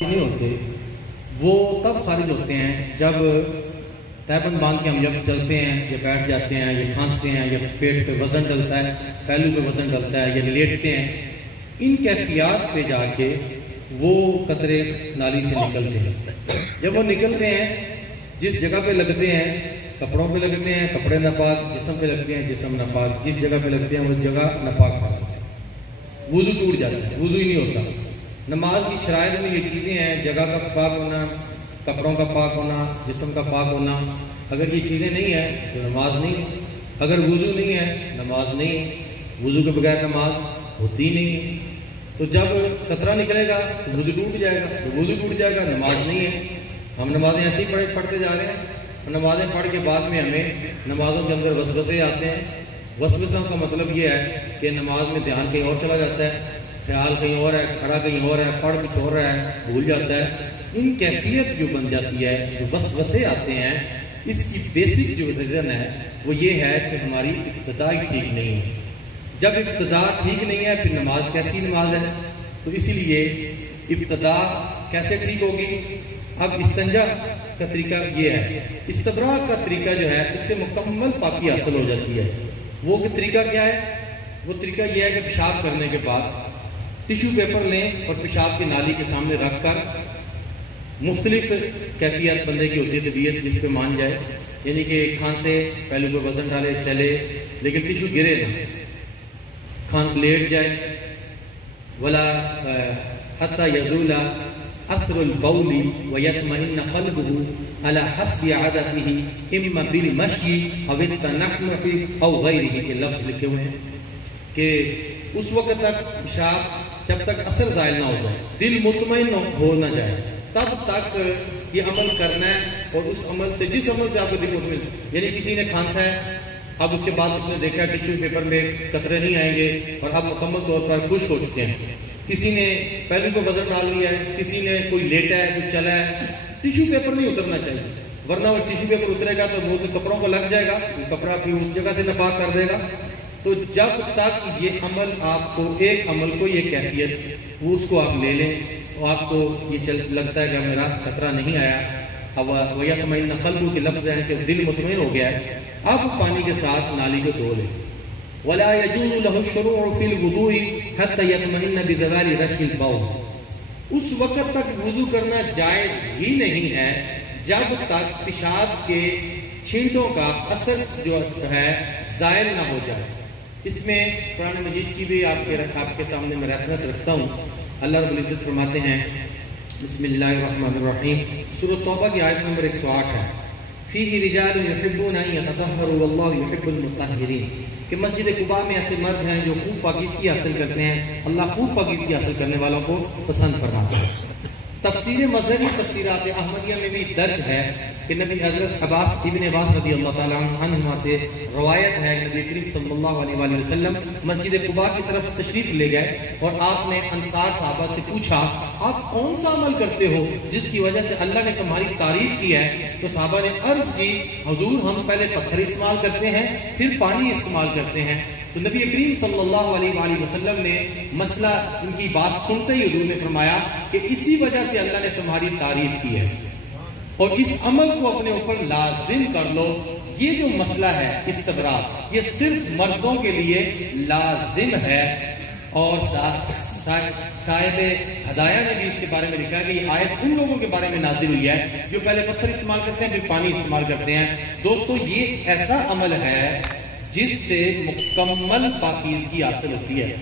نہیں ہوتے، وہ تب خارج ہوتے ہیں جب تہبند باندھ کے ہم جب چلتے ہیں یا بیٹھ جاتے ہیں یا کھانستے ہیں یا پیٹ پہ وزن ڈلتا ہے، پہلو پہ وزن ڈلتا ہے یا لیٹتے ہیں، ان کیفیات پہ جا کے وہ قطرے نالی سے نکلتے ہیں۔ جب وہ نکلتے ہیں جس جگہ پہ لگتے ہیں، کپڑوں پہ لگتے ہیں کپڑے ناپاک، جسم پہ لگتے ہیں جسم ناپاک، جس جگہ پہ لگتے ہیں وہ جگہ ناپاک کر دیتے ہیں، وضو ٹوٹ جاتا ہے، وضو ہی نہیں ہوتا۔ نماز کی شرائط میں یہ چیزیں ہیں، جگہ کا پاک ہونا، کپڑوں کا پاک ہونا، جسم کا پاک ہونا۔ اگر یہ چیزیں نہیں ہیں تو نماز نہیں ہے، اگر وضو نہیں ہے نماز نہیں ہے، وضو کے بغیر نماز ہوتی نہیں ہے۔ تو جب قطرہ نکلے گا تو وضو ٹوٹ جائے گا، تو وضو ٹوٹ جائے گا، نماز نہیں ہے۔ ہم نمازیں ایسے ہی پڑھتے جا رہے ہیں، اور نمازیں پڑھ کے بعد میں ہمیں نمازوں کے اندر وسوسے آتے ہیں۔ وسوسوں کا مطلب یہ ہے کہ نماز میں دھیان کہیں اور چلا جاتا ہے، خیال کہیں اور ہے، کھڑا کہیں اور ہے، پڑھ کچھ ہو رہا ہے، بھول جاتا ہے۔ ان کیفیت جو بن جاتی ہے، جو وسوسے آتے ہیں، اس کی بیسک جو ریزن ہے وہ یہ ہے کہ ہماری ابتدا ہی ٹھیک نہیں ہے۔ جب ابتدا ٹھیک نہیں ہے پھر نماز کیسی نماز ہے؟ تو اسی لیے ابتدا کیسے ٹھیک ہوگی؟ اب استنجا کا طریقہ یہ ہے، استبراء کا طریقہ جو ہے اس سے مکمل پاکی حاصل ہو جاتی ہے۔ وہ طریقہ کیا ہے؟ وہ طریقہ یہ ہے کہ پیشاب کرنے کے بعد ٹیشو پیپر لیں اور پیشاب کی نالی کے سامنے رکھ کر، مختلف کیفیت بندے کی ہوتی ہے طبیعت جس پہ مان جائے، یعنی کہ کھانسے، پہلو پہ وزن ڈالے، چلے لیکن ٹیشو گرے نہ، کھان لیٹ جائے، ولا حتی یزول اثر البول ویطمئن قلبه على حسب عادته اما بالمشي او التنحنح او غیرہ کے لفظ لکھے ہوئے ہیں کہ اس وقت تک پیشاب جب تک اثر زائل نہ ہو جائے، دل مطمئن ہو نہ جائے، تب تک یہ عمل کرنا ہے۔ اور اس عمل سے، جس عمل سے آپ کو دل مطمئن، یعنی کسی نے کھانسا ہے، اب اس کے بعد اس نے دیکھا ٹیشو پیپر میں قطرے نہیں آئیں گے اور اب مکمل طور پر خشک ہو چکے ہیں، کسی نے پہلو پہ وزن ڈال لیا ہے، کسی نے کوئی لیٹا ہے، کوئی چلا ہے، ٹیشو پیپر نہیں اترنا چاہیے، ورنہ وہ ٹیشو پیپر اترے گا تو وہ تو کپڑوں کو لگ جائے گا، کپڑا پھر اس جگہ سے ناپاک کر دے گا۔ تو جب تک یہ عمل آپ کو، ایک عمل کو یہ کیفیت، وہ اس کو آپ لے لیں اور آپ کو یہ لگتا ہے کہ میرا قطرہ نہیں آیا، اب وَيَطْمَئِنَّ قَلْبُ کے لفظ ہے کہ دل مطمئن ہو گیا ہے، آپ پانی کے ساتھ نالی کو دھو لیں۔ وَلَا يَجُوزُ لَهُ الشُّرُوعُ فِي الْوُضُوءِ حَتَّى يَطْمَئِنَّ بِزَوَالِ رَشْحِ الْبَوْلِ، اس وقت تک وضو کرنا جائز ہی نہیں ہے جب تک پیشاب کے چھینٹوں کا اثر جو ہے زائل نہ ہو جائے۔ اس میں قرآن مجید کی بھی آپ کے سامنے میں ریفرنس رکھتا ہوں۔ اللہ رب العزت فرماتے ہیں، بسم اللہ الرحمن الرحیم، سورۃ توبہ کی آیت نمبر 108 ہے، فیہ رجال یحبون ان یتطہروا واللہ یحب المطہرین، کہ مسجد قباء میں ایسے مرد ہیں جو خوب پاکیزگی حاصل کرتے ہیں، اللہ خوب پاکیزگی حاصل کرنے والوں کو پسند فرماتا ہے۔ تفسیر مظہری، تفسیرات احمدیہ میں بھی درج ہے کہ نبی حضرت عباس ابن عباس رضی اللہ تعالیٰ عنہ سے روایت ہے، نبی کریم صلی اللہ علیہ وسلم مسجد قباء کی طرف تشریف لے گئے اور آپ نے انصار صحابہ سے پوچھا، آپ کون سا عمل کرتے ہو جس کی وجہ سے اللہ نے تمہاری تعریف کی ہے؟ تو صحابہ نے عرض کی، حضور ہم پہلے پتھر استعمال کرتے ہیں پھر پانی استعمال کرتے ہیں۔ تو نبی کریم صلی اللہ علیہ وسلم نے مسئلہ ان کی بات سنتے ہی حضور نے فرمایا کہ اسی وجہ سے اللہ نے تمہاری تعریف کی ہے اور اس عمل کو اپنے اوپر لازم کر لو۔ یہ جو مسئلہ ہے استبراء، یہ صرف مردوں کے لیے لازم ہے، اور صاحب ہدایہ نے بھی اس کے بارے میں لکھا کہ یہ آیت ان لوگوں کے بارے میں نازل ہوئی ہے جو پہلے پتھر استعمال کرتے ہیں پھر پانی استعمال کرتے ہیں۔ دوستو یہ ایسا عمل ہے جس سے مکمل پاکیزگی حاصل ہوتی ہے،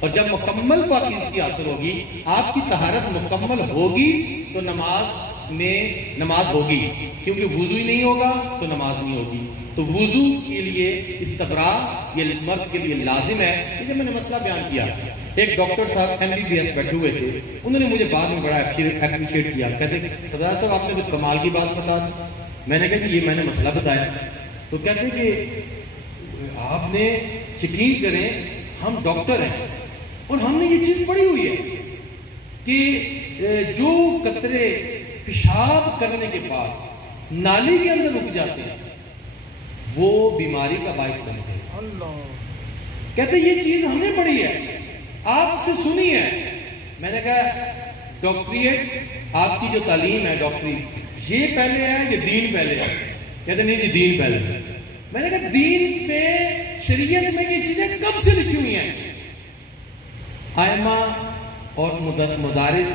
اور جب مکمل پاکیزگی حاصل ہوگی، آپ کی طہارت مکمل ہوگی تو نماز ہوگی، کیونکہ وضو ہی نہیں ہوگا تو نماز نہیں ہوگی۔ تو وضو کے لیے استبراء یہ مرد کے لیے لازم ہے۔ یہ جب میں نے مسئلہ بیان کیا، ایک ڈاکٹر صاحب MBBS بیٹھے ہوئے تھے، انہوں نے مجھے بعد میں بڑا اپریشیٹ کیا، کہتے سردار صاحب آپ نے تو کمال کی بات بتا دی۔ میں نے کہا کہ یہ میں نے مسئلہ بتایا، تو کہتے کہ آپ نے یقین کریں ہم ڈاکٹر ہیں اور ہم نے یہ چیز پڑھی ہوئی ہے کہ جو قطرے پیشاب کرنے کے بعد نالی کے اندر رک جاتے ہیں وہ بیماری کا باعث بنتے ہیں۔ کہتے یہ چیز ہم نے پڑھی ہے، آپ سے سنی ہے۔ میں نے کہا ڈاکٹریٹ آپ کی جو تعلیم ہے ڈاکٹری، یہ پہلے ہے یا دین پہلے ہے؟ کہتے نہیں جی دین پہلے ہے۔ میں نے کہا دین پہ شریعت میں یہ چیزیں کب سے لکھی ہوئی ہیں؟ آئمہ اور مدرس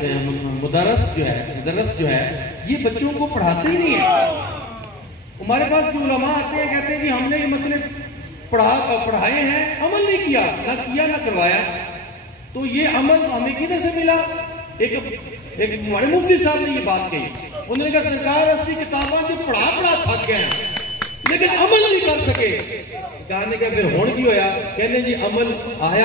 جو ہے یہ بچوں کو پڑھاتے ہی نہیں ہے۔ ہمارے پاس جو علماء آتے ہیں کہتے ہیں جی ہم نے یہ مسئلے پڑھائے ہیں، عمل نہیں کیا نہ کروایا، تو یہ عمل ہمیں کدھر سے ملا؟ ایک ہمارے مفتی صاحب نے یہ بات کہی، انہوں نے کہا سرکار ایسی کتاباں جو پڑھا تھک گئے ہیں لیکن عمل نہیں کر سکے۔ سرکار نے کہا پھر ہون کی ہویا؟ کہنے جی عمل آیا